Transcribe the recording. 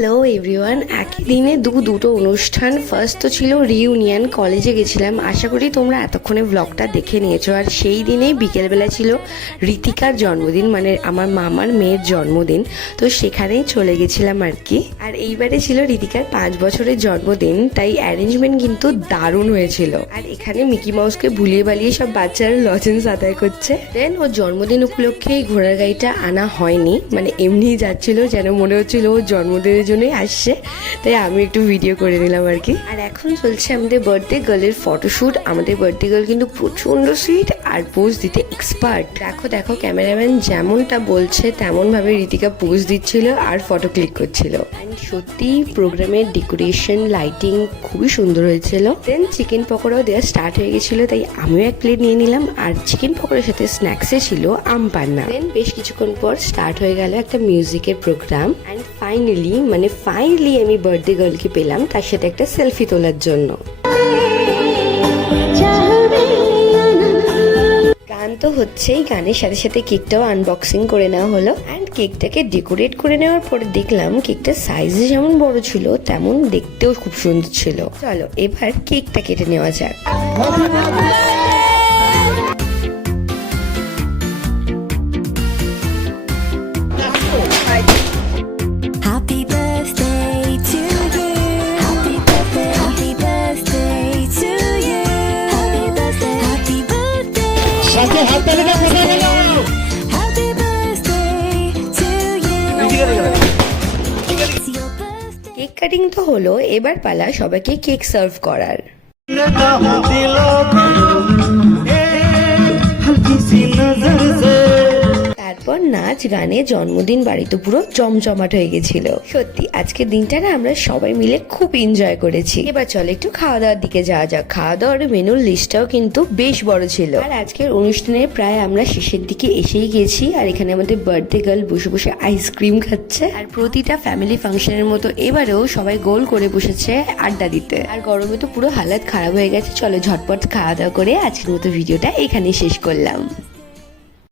Hello everyone একই দিনে দু দুটো অনুষ্ঠান। ফার্স্ট তো ছিল রিউনিয়ন কলেজে গেছিলাম। আশা করি তোমরা এতক্ষণে ব্লগটা দেখে নিয়েছো। আর সেই দিনেই বিকেলবেলা ছিল ঋতিকার জন্মদিন মানে আমার মামার মেয়ের জন্মদিন। তো সেখানেই চলে গেছিলাম আর কি। আর এইবারে ছিল ঋতিকার পাঁচ বছরের জন্মদিন, তাই অ্যারেঞ্জমেন্ট কিন্তু দারুণ হয়েছিল। আর এখানে মিকি মাউসকে ভুলিয়ে বালিয়ে সব বাচ্চারা লজেন্স আদায় করছে। দেন ওর জন্মদিন উপলক্ষে ঘোড়ার গাড়িটা আনা হয়নি। মানে এমনিই যাচ্ছিল, যেন মনে হচ্ছিল ও জন্মদিনের জন্যই আসছে, তাই আমি একটু ভিডিও করে নিলাম আর কি। আর এখন চলছে আমাদের বার্থডে গার্লের ফটোশ্যুট আমাদের বার্থডে গার্ল কিন্তু প্রচণ্ড সুইট আর পোজ দিতে এক্সপার্ট দেখো দেখো ক্যামেরাম্যান যেমনটা বলছে, তেমনভাবে রীতিকা পোজ দিচ্ছিল আর ফটো ক্লিক করছিল। সত্যি প্রোগ্রামের ডেকোরেশন লাইটিং খুবই সুন্দর হয়েছিল। দেন চিকেন পকোড়াও দেওয়া স্টার্ট হয়ে গেছিল, তাই আমিও এক প্লেট নিয়ে নিলাম। আর চিকেন পকোড়ার সাথে স্ন্যাক্সে ছিল আম পান্না। দেন বেশ কিছুক্ষণ পর স্টার্ট হয়ে গেল একটা মিউজিকের প্রোগ্রাম অ্যান্ড ফাইনালি মানে ফাইনালি আমি বার্থডে গার্লকে পেলাম, তার সাথে একটা সেলফি তোলার জন্য। গান তো হচ্ছেই, গানের সাথে সাথে কেকটাও আনবক্সিং করে নেওয়া হলো। অ্যান্ড কেকটাকে ডেকোরেট করে নেওয়ার পরে দেখলাম, কেকটার সাইজে যেমন বড় ছিল, তেমন দেখতেও খুব সুন্দর ছিল। চলো, এবার কেকটা কেটে নেওয়া যাক। কেক কাটিং তো হলো এবার পালা সবাইকে কেক সার্ভ করার। নাচ, গানে জন্মদিন, বাড়িতে পুরো জমজমাট হয়ে গেছিল। সত্যি, আজকের দিনটা না আমরা সবাই মিলে খুব এনজয় করেছি। এবার চলে একটু খাওয়া দাওয়ার দিকে যাওয়া যাক। খাওয়া দাওয়ার মেনুর লিস্টটাও কিন্তু বেশ বড় ছিল। আর আজকের অনুষ্ঠানে প্রায় আমরা শেষের দিকে এসেই গেছি। আর এখানে আমাদের বার্থডে গার্ল বসে বসে আইসক্রিম খাচ্ছে। আর প্রতিটা ফ্যামিলি ফাংশনের মতো এবারেও সবাই গোল করে বসেছে আড্ডা দিতে। আর গরমে তো পুরো হালাত খারাপ হয়ে গেছে। চলো ঝটপট খাওয়া দাওয়া করে আজকের মতো ভিডিওটা এখানেই শেষ করলাম।